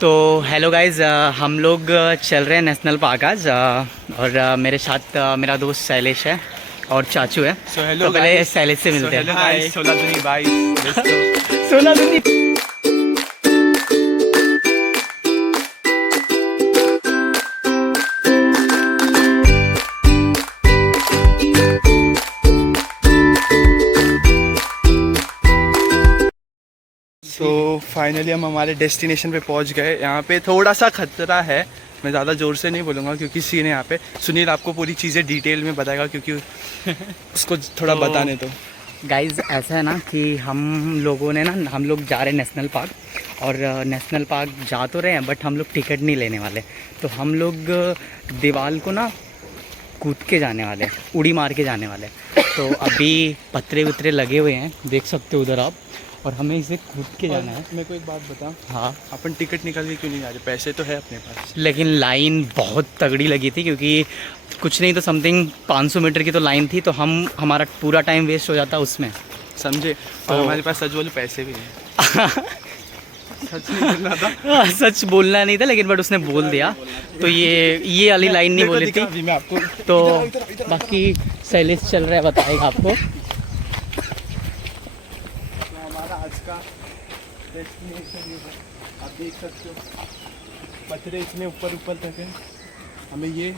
तो hello guys, हम लोग चल रहे हैं नेशनल पार्क आज। और मेरे साथ मेरा दोस्त शैलेश है और चाचू है। So hello तो पहले guys. शैलेश से मिलते हैं। Hello guys. Sola Duni guys. Let's go. सोलह दिन So फाइनली हम हमारे डेस्टिनेशन पे पहुंच गए। यहाँ पे थोड़ा सा खतरा है, मैं ज़्यादा ज़ोर से नहीं बोलूँगा क्योंकि सीन है यहाँ पे। सुनील आपको पूरी चीज़ें डिटेल में बताएगा क्योंकि उसको थोड़ा बताने दो। गाइस, ऐसा है ना कि हम लोग जा रहे हैं नेशनल पार्क। और नेशनल पार्क जा तो रहे हैं बट हम लोग टिकट नहीं लेने वाले। तो हम लोग दीवार को ना कूद के जाने वाले हैं, उड़ी मार के जाने वाले हैं। तो अभी पत्रे वत्रे लगे हुए हैं, देख सकते हो उधर आप। और हमें इसे कूद के जाना है। मेरे को एक बात बता, हाँ, अपन टिकट निकाल के क्यों नहीं जा रहे? पैसे तो है अपने पास। लेकिन लाइन बहुत तगड़ी लगी थी क्योंकि कुछ नहीं तो समथिंग 500 मीटर की तो लाइन थी। तो हमारा पूरा टाइम वेस्ट हो जाता उसमें, समझे? तो और हमारे पास सच बोलो पैसे भी नहीं। सच नहीं बोलना था। सच बोलना नहीं था लेकिन बट उसने बोल दिया। तो ये वाली लाइन नहीं बोली थी। अभी मैं आपको तो बाकी शैलेश चल रहा है, बताएगा आपको। हमारा आज का डेस्टिनेशन ये है, आप देख सकते हो। पत्थरे इसमें ऊपर ऊपर तक है। हमें ये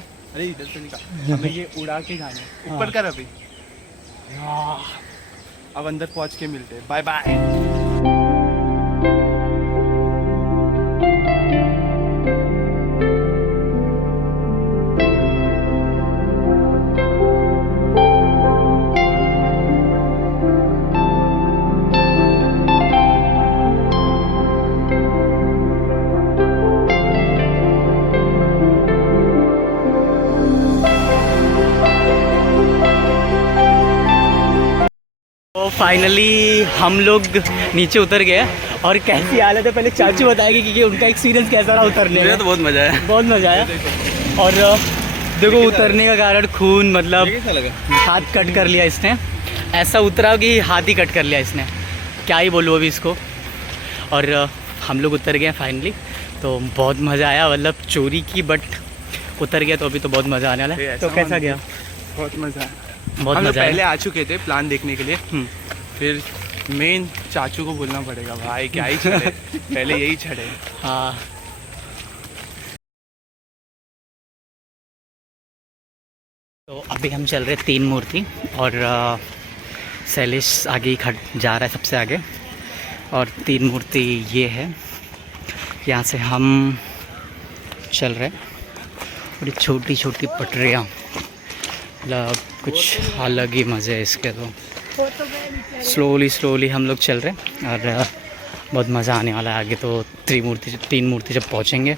इधर से निकाल, हमें ये उड़ा के जाना है ऊपर कर अभी। अब अंदर पहुंच के मिलते हैं। Bye bye. तो फाइनली हम लोग नीचे उतर गए। और कैसी हालत है पहले चाचू बताएगी कि उनका एक्सपीरियंस कैसा रहा उतरने में। मेरा तो बहुत मजा आया। बहुत मज़ा आया। और देखो उतरने का कारण खून, मतलब कैसा लगा? हाथ कट कर लिया इसने। ऐसा उतरा कि हाथ ही कट कर लिया इसने, क्या ही बोलूँ अभी इसको। और हम लोग उतर गए फाइनली। तो बहुत मज़ा आया, मतलब चोरी की बट उतर गया। तो अभी तो बहुत मज़ा आने वाला है। तो कैसा गया? बहुत मजा आया। बहुत हम लोग मज़ा पहले आया। आ चुके थे प्लान देखने के लिए। फिर मेन चाचू को बोलना पड़ेगा, भाई क्या ही चढ़े। पहले यही चढ़े। हाँ, तो अभी हम चल रहे 3 मूर्ति। और शैलेश आगे ही जा रहा है सबसे आगे। और 3 मूर्ति ये है, यहाँ से हम चल रहे हैं। और ये छोटी छोटी पटरियाँ, मतलब कुछ अलग ही मज़े है इसके। तो स्लोली हम लोग चल रहे हैं और बहुत मज़ा आने वाला है आगे। तो 3 मूर्ति जब पहुँचेंगे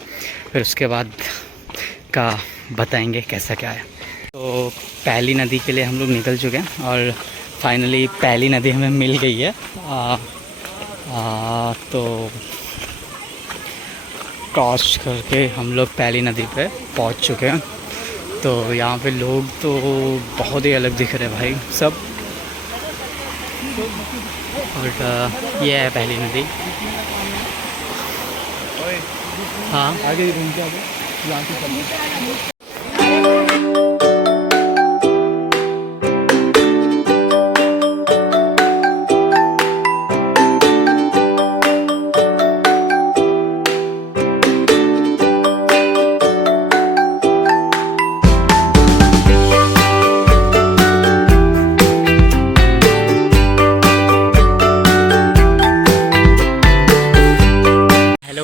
फिर उसके बाद का बताएंगे कैसा क्या है। तो पहली नदी के लिए हम लोग निकल चुके हैं और फाइनली पहली नदी हमें मिल गई है। तो क्रॉस करके हम लोग पहली नदी पे पहुंच चुके हैं। तो यहाँ पे लोग तो बहुत ही अलग दिख रहे हैं भाई सब। और ये है पहली नदी। हाँ, आगे घूम के आगे यहाँ से चलते।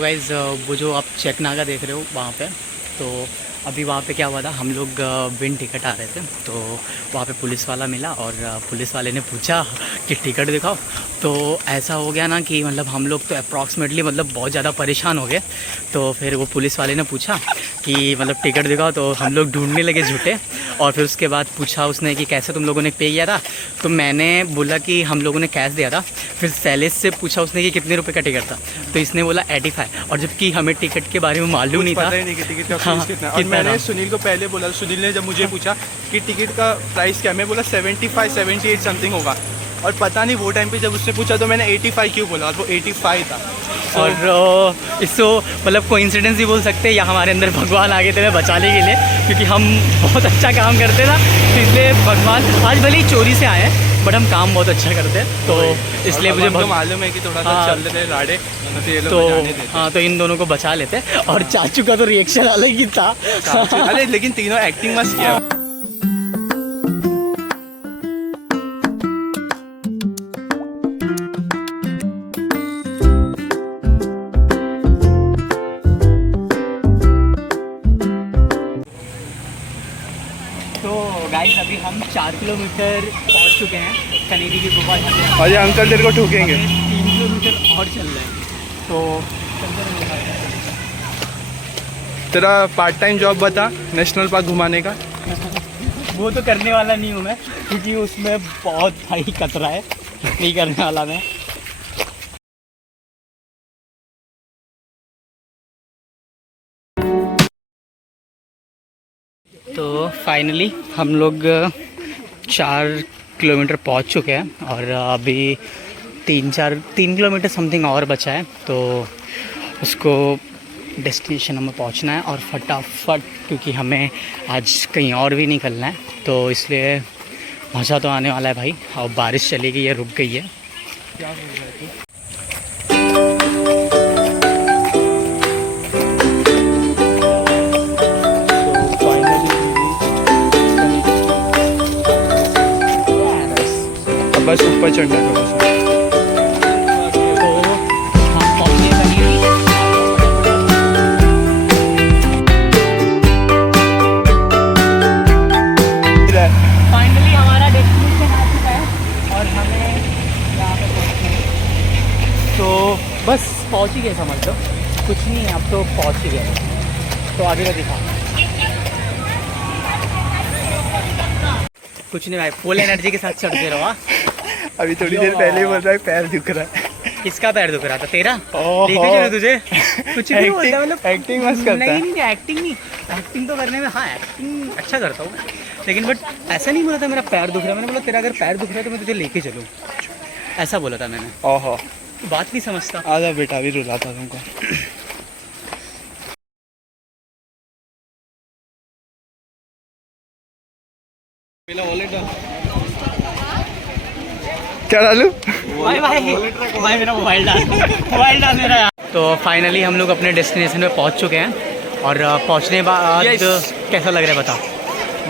गाइस, वो जो आप चेक नाका देख रहे हो वहाँ पे, तो अभी वहाँ पे क्या हुआ था, हम लोग विन टिकट आ रहे थे। तो वहाँ पे पुलिस वाला मिला और पुलिस वाले ने पूछा कि टिकट दिखाओ। तो ऐसा हो गया ना कि मतलब हम लोग तो अप्रॉक्सीमेटली मतलब बहुत ज़्यादा परेशान हो गए। तो फिर वो पुलिस वाले ने पूछा कि मतलब टिकट दिखाओ। तो हम लोग ढूंढने लगे झूठे। और फिर उसके बाद पूछा उसने कि कैसे तुम लोगों ने पे किया था। तो मैंने बोला कि हम लोगों ने कैश दिया था। फिर शैलेश से पूछा उसने कि कितने रुपए का टिकट था। तो इसने बोला 85। और जबकि हमें टिकट के बारे में मालूम नहीं था। और मैंने सुनील को पहले बोला, सुनील ने जब मुझे पूछा कि टिकट का प्राइस क्या, मैं बोला 75 78 समथिंग होगा। और पता नहीं वो टाइम पे जब उसने पूछा तो मैंने 85 क्यों बोला और वो 85 था। और इसको मतलब कोइंसिडेंस ही बोल सकते हैं, या हमारे अंदर भगवान आ गए थे बचाने के लिए, क्योंकि हम बहुत अच्छा काम करते ना, तो इसलिए भगवान आज भले ही चोरी से आए हैं बट हम काम बहुत अच्छा करते हैं, तो इसलिए मुझे मालूम है कि थोड़ा सा चल रहे राड़े तो ये लोग तो बचाने देते। हाँ, तो इन दोनों को बचा लेते हैं। और चाचू का तो रिएक्शन अलग ही था। अरे लेकिन तीनों एक्टिंग मस्त किया। तो गाइस अभी हम 4 किलोमीटर पहुंच चुके हैं कनेरी की गुफा जाते। और ये अंकल तेरे को ठोकेंगे। 3 किलोमीटर और चल रहे हैं, तो चलते रहेंगे। तेरा पार्ट टाइम जॉब बता नेशनल पार्क घुमाने का। वो तो करने वाला नहीं हूँ मैं, क्योंकि उसमें बहुत भाई खतरा है, नहीं करने वाला मैं। तो फाइनली हम लोग 4 किलोमीटर पहुंच चुके हैं और अभी 3 किलोमीटर समथिंग और बचा है, तो उसको डेस्टिनेशन हमें पहुंचना है और फटाफट, क्योंकि हमें आज कहीं और भी निकलना है, तो इसलिए मज़ा तो आने वाला है भाई। और बारिश चली गई है, रुक गई है। क्या बोल रहा है तू? बस ऊपर चढ़ना है थोड़ा सा। तो हम पहुँचने कनेरी। फाइनली हमारा डेस्टिनेशन आ चुका है और हमें यहाँ पे पहुँचना है। तो बस पहुँच ही गए, समझ लो कुछ नहीं है, अब तो पहुँच ही गए। तो आगे का दिखा। कुछ नहीं भाई, फुल एनर्जी के साथ चढ़ते रहो। हाँ? अभी थोड़ी देर पहले ही बोल रहा है पैर दुख रहा है। किसका पैर दुख रहा था? तेरा? ओहो। लेके चलो तुझे। कुछ नहीं बोलता, मतलब एक्टिंग मस्त करता है। नहीं, एक्टिंग नहीं, एक्टिंग तो करने में, हाँ एक्टिंग अच्छा करता हूँ, लेकिन बट ऐसा नहीं बोला था मेरा पैर दुख रहा है। मैंने बोला तेरा अगर पैर दुख रहा है तो मैं तुझे लेके चलूँ, ऐसा बोला था मैंने। ओहो, बात नहीं समझता। आजा बेटा, अभी रुलाता तुमको। क्या डालू? भाई मेरा मोबाइल डाल मेरा यार। तो फाइनली हम लोग अपने डेस्टिनेशन पे पहुंच चुके हैं और पहुंचने के बाद कैसा लग रहा है बता?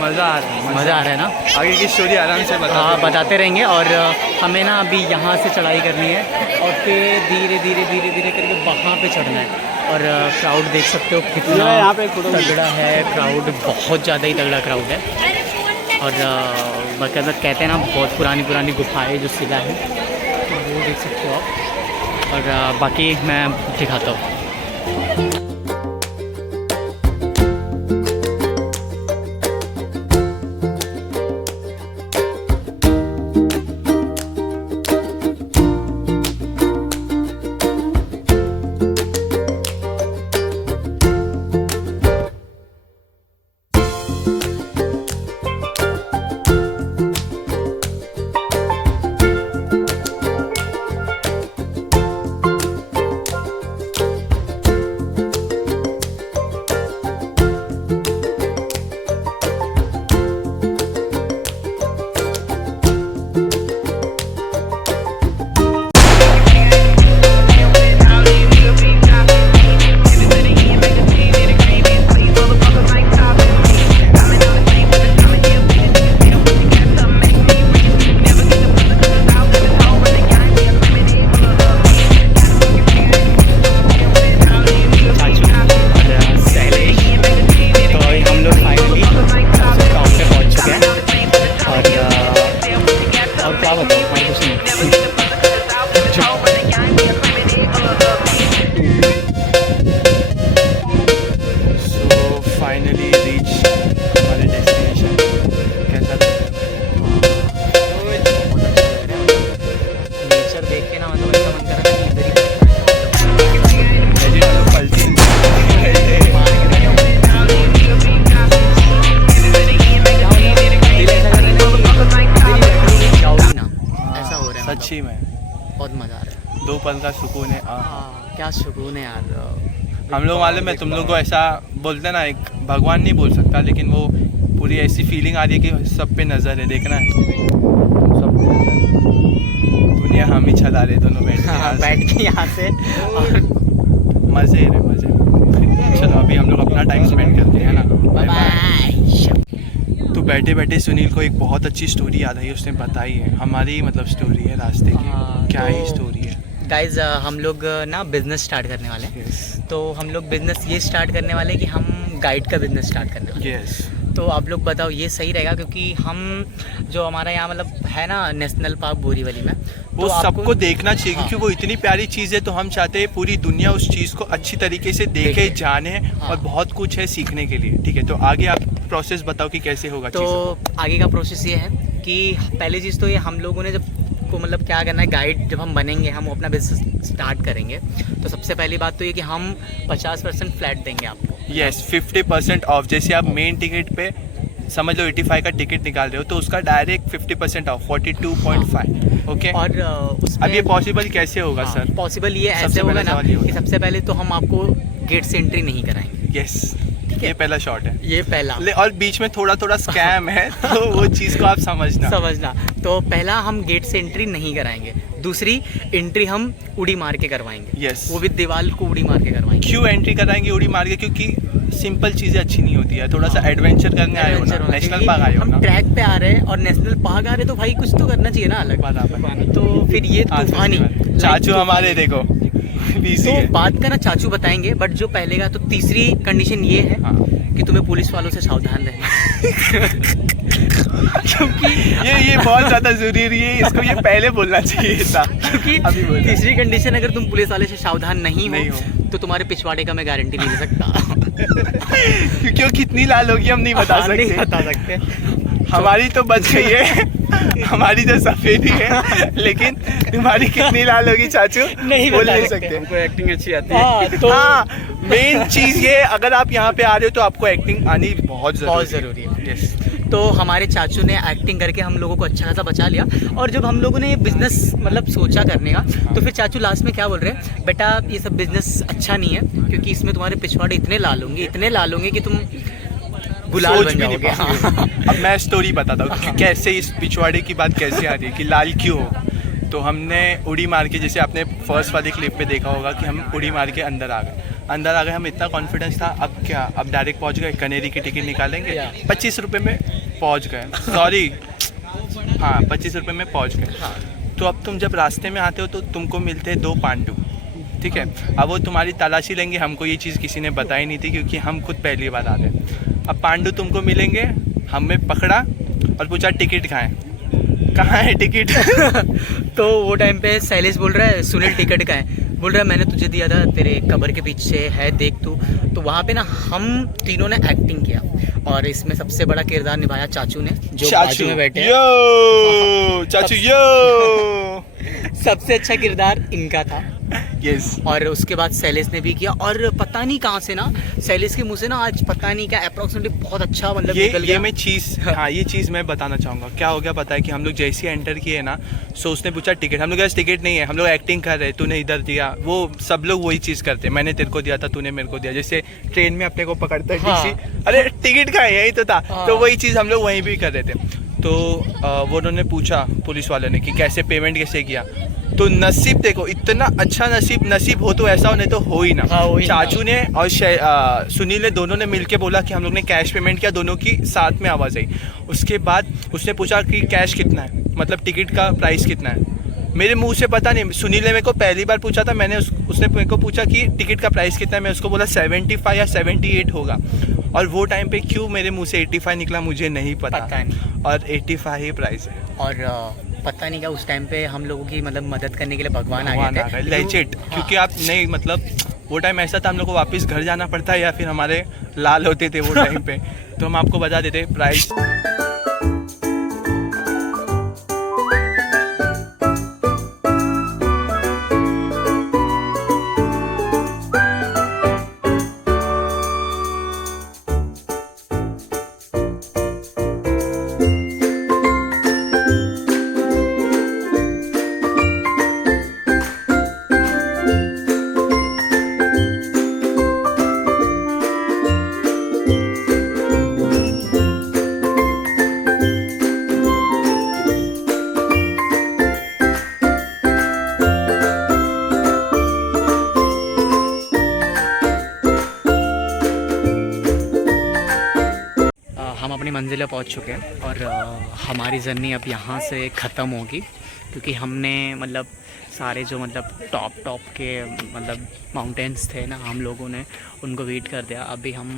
मज़ा आ रहा है, मज़ा आ रहा है ना? आगे की स्टोरी आराम से बता। हाँ बताते रहेंगे। और हमें ना अभी यहाँ से चढ़ाई करनी है और फिर धीरे धीरे करके वहाँ पे चढ़ना है। और क्राउड देख सकते हो कितना यहाँ पे तगड़ा है क्राउड, बहुत ज़्यादा ही तगड़ा क्राउड है। और मतलब कहते हैं ना बहुत पुरानी गुफाएं जो सिला है, तो वो देख सकते हो आप। और बाकी मैं दिखाता हूँ। दो पल का सुकून है। क्या सुकून है यार। हम लोग मालूम है तुम लोग को ऐसा बोलते ना, एक भगवान नहीं बोल सकता, लेकिन वो पूरी ऐसी फीलिंग आ रही है कि सब पे नज़र है, देखना है सब पे नज़र है, दुनिया हम ही चला रहे दोनों बैठ के यहाँ से और मज़े रहे मज़े। चलो अभी हम लोग अपना टाइम स्पेंड करते हैं ना, बाय बाय। तो बैठे बैठे सुनील को एक बहुत अच्छी स्टोरी याद आई, उसने बताई है, हमारी मतलब स्टोरी है रास्ते की। क्या ही स्टोरी है गाइज, हम लोग ना बिज़नेस स्टार्ट करने वाले हैं। तो हम लोग बिज़नेस ये स्टार्ट करने वाले हैं कि हम गाइड का बिज़नेस स्टार्ट करने वाले हैं। तो आप लोग बताओ ये सही रहेगा? क्योंकि हम जो हमारा यहाँ मतलब है ना नेशनल पार्क बोरीवली में, वो तो सबको देखना चाहिए क्योंकि वो इतनी प्यारी चीज़ है। तो हम चाहते हैं पूरी दुनिया उस चीज़ को अच्छी तरीके से देखे जाने, और बहुत कुछ है सीखने के लिए। ठीक है, तो आगे आप प्रोसेस बताओ कि कैसे होगा। तो आगे का प्रोसेस ये है कि पहली चीज़ तो ये हम लोगों ने जब को मतलब क्या करना है, गाइड जब हम बनेंगे, हम अपना बिजनेस स्टार्ट करेंगे, तो सबसे पहली बात तो ये कि हम 50% फ्लैट देंगे आपको। Yes, 50% of. जैसे आप मेन टिकट पे समझ लो 85 का टिकट निकाल रहे हो, तो उसका डायरेक्ट 50% ऑफ 42.5। ओके, और उसमें अब ये पॉसिबल कैसे होगा सर? पॉसिबल ये ऐसे होगा ना कि सबसे पहले तो हम आपको गेट से एंट्री नहीं कराएंगे। यस, ये पहला शॉट है, ये पहला। और बीच में थोड़ा थोड़ा स्कैम है तो वो चीज़ को आप समझना। तो पहला हम गेट से एंट्री नहीं कराएंगे। दूसरी एंट्री हम उड़ी मार के करवाएंगे। यस, वो भी दीवार को उड़ी मार के करवाएंगे। क्यों एंट्री कराएंगे उड़ी मार के? क्योंकि सिंपल चीज़ें अच्छी नहीं होती है, थोड़ा सा एडवेंचर करने आए हो ना, नेशनल पार्क आए हो ना, हम ट्रैक पे आ रहे हैं और नेशनल पार्क आ रहे हैं, तो भाई कुछ तो करना चाहिए ना अलग। तो फिर ये तूफानी चाचू हमारे देखो तो बात का ना चाचू बताएंगे, बट जो पहले का, तो तीसरी कंडीशन ये है कि तुम्हें पुलिस वालों से सावधान रहना क्योंकि ये बहुत ज़्यादा ज़रूरी है, इसको ये पहले बोलना चाहिए था। क्योंकि तीसरी कंडीशन, अगर तुम पुलिस वाले से सावधान नहीं हो तो तुम्हारे पिछवाड़े का मैं गारंटी नहीं दे सकता क्योंकि वो कितनी लाल होगी हम नहीं बता सकते। हमारी तो बच गई है हमारी तो सफेदी है, लेकिन तुम्हारी कितनी लाल होगी चाचू नहीं बोल नहीं सकते। हमको एक्टिंग अच्छी आती है। तो मेन चीज़ ये, अगर आप यहाँ पे आ रहे हो तो आपको एक्टिंग आनी बहुत ज़रूरी है। यस, तो हमारे चाचू ने एक्टिंग करके हम लोगों को अच्छा खासा बचा लिया। और जब हम लोगों ने ये बिज़नेस मतलब सोचा करने का, तो फिर चाचू लास्ट में क्या बोल रहे हैं, बेटा ये सब बिज़नेस अच्छा नहीं है, क्योंकि इसमें तुम्हारे पिछवाड़े इतने लाल होंगे कि तुम गुलाल बन जाओगे। अब मैं स्टोरी बताता हूँ कि कैसे इस पिछवाड़े की बात कैसे आ रही है कि लाल क्यों हो। तो हमने उड़ी मार के, जैसे आपने फर्स्ट वाली क्लिप पे देखा होगा कि हम उड़ी मार के अंदर आ गए। हम इतना कॉन्फिडेंस था, अब क्या, अब डायरेक्ट पहुंच गए, कनेरी की टिकट निकालेंगे, 25 रुपये में पहुंच गए। सॉरी, हाँ 25 रुपये में पहुंच गए। तो अब तुम जब रास्ते में आते हो तो तुमको मिलते हैं 2 पांडु। ठीक है, अब वो तुम्हारी तलाशी लेंगे। हमको ये चीज़ किसी ने बताई नहीं थी क्योंकि हम खुद पहली बार आ रहे। अब पांडु तुमको मिलेंगे, हमें पकड़ा और पूछा टिकट कहाँ है टिकट तो वो टाइम पे शैलेश बोल रहा है, सुनील टिकट कहाँ है? बोल रहा है मैंने तुझे दिया था, तेरे कबर के पीछे है, देख तू। तो वहाँ पे ना हम तीनों ने एक्टिंग किया, और इसमें सबसे बड़ा किरदार निभाया चाचू ने, जो बाजू में बैठे हैं। चाचू यो सबसे अच्छा किरदार इनका था। यस, और उसके बाद शैलेश ने भी किया, और पता नहीं कहाँ से ना शैलेश के मुंह से ना आज पता नहीं क्या अप्रोक्सीमेटली बहुत अच्छा मतलब निकल गया। मैं चीज़ ये चीज़ मैं बताना चाहूँगा। क्या हो गया पता है कि हम लोग जैसे ही एंटर किए ना, सो उसने पूछा टिकट। हम लोग ऐसे टिकट नहीं है, हम लोग एक्टिंग कर रहे, तूने इधर दिया। वो सब लोग वही चीज़ करते हैं, मैंने तेरे को दिया था, तूने मेरे को दिया। जैसे ट्रेन में अपने को पकड़ता है टीसी, अरे टिकट का है, यही तो था। तो वही चीज़ हम लोग वहीं भी कर रहे थे। तो वो उन्होंने पूछा पुलिस वाले ने कि कैसे पेमेंट कैसे किया। तो नसीब देखो, इतना अच्छा नसीब हो तो ऐसा हो, नहीं तो हो ही ना। चाचू ने और सुनील ने दोनों ने मिलके बोला कि हम लोग ने कैश पेमेंट किया, दोनों की साथ में आवाज़ आई। उसके बाद उसने पूछा कि कैश कितना है, मतलब टिकट का प्राइस कितना है। मेरे मुंह से पता नहीं, सुनील ने मेरे को पहली बार पूछा था, मैंने उसने मेरे को पूछा कि टिकट का प्राइस कितना है। मैं उसको बोला 75 या 78 होगा। और वो टाइम पे क्यों मेरे मुंह से 85 निकला मुझे नहीं पता नहीं। और 85 ही प्राइस है। और पता नहीं क्या उस टाइम पे हम लोगों की मतलब मदद करने के लिए भगवान आ गए थे, लेजिट। क्योंकि आप नहीं, मतलब वो टाइम ऐसा था हम लोग को वापस घर जाना पड़ता है या फिर हमारे लाल होते थे वो टाइम पे। तो हम आपको बता देते प्राइस। अपनी मंजिल पे पहुंच चुके हैं और हमारी जर्नी अब यहाँ से ख़त्म होगी, क्योंकि हमने मतलब सारे जो मतलब टॉप के मतलब माउंटेन्स थे ना, हम लोगों ने उनको बीट कर दिया। अभी हम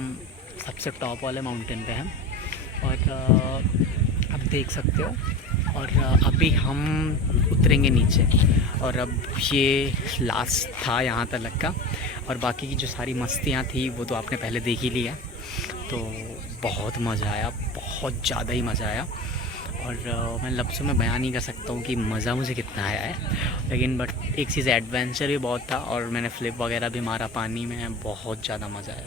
सबसे टॉप वाले माउंटेन पे हैं और अब देख सकते हो। और अभी हम उतरेंगे नीचे और अब ये लास्ट था यहाँ तक का, और बाकी की जो सारी मस्तियाँ थी वो तो आपने पहले देख ही लिया। तो बहुत मज़ा आया, बहुत ज़्यादा ही मज़ा आया, और मैं लफ्ज़ों में बयान नहीं कर सकता हूँ कि मज़ा मुझे कितना आया है। लेकिन बट एक चीज़ एडवेंचर भी बहुत था, और मैंने फ्लिप वगैरह भी मारा पानी में, बहुत ज़्यादा मज़ा आया।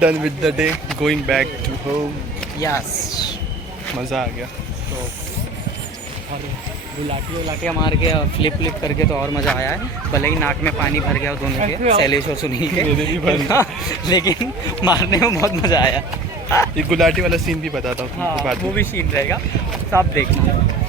Done with the day, going back to home. Yes, मज़ा आ गया। तो और गुलाटियाँ मार के फ्लिप करके तो और मज़ा आया है। भले ही नाक में पानी भर गया दोनों के, शैलेश और सुनील के, लेकिन मारने में बहुत मज़ा आया। ये गुलाटी वाला सीन भी बताता हूँ। हाँ, वो भी सीन रहेगा, सब देखना।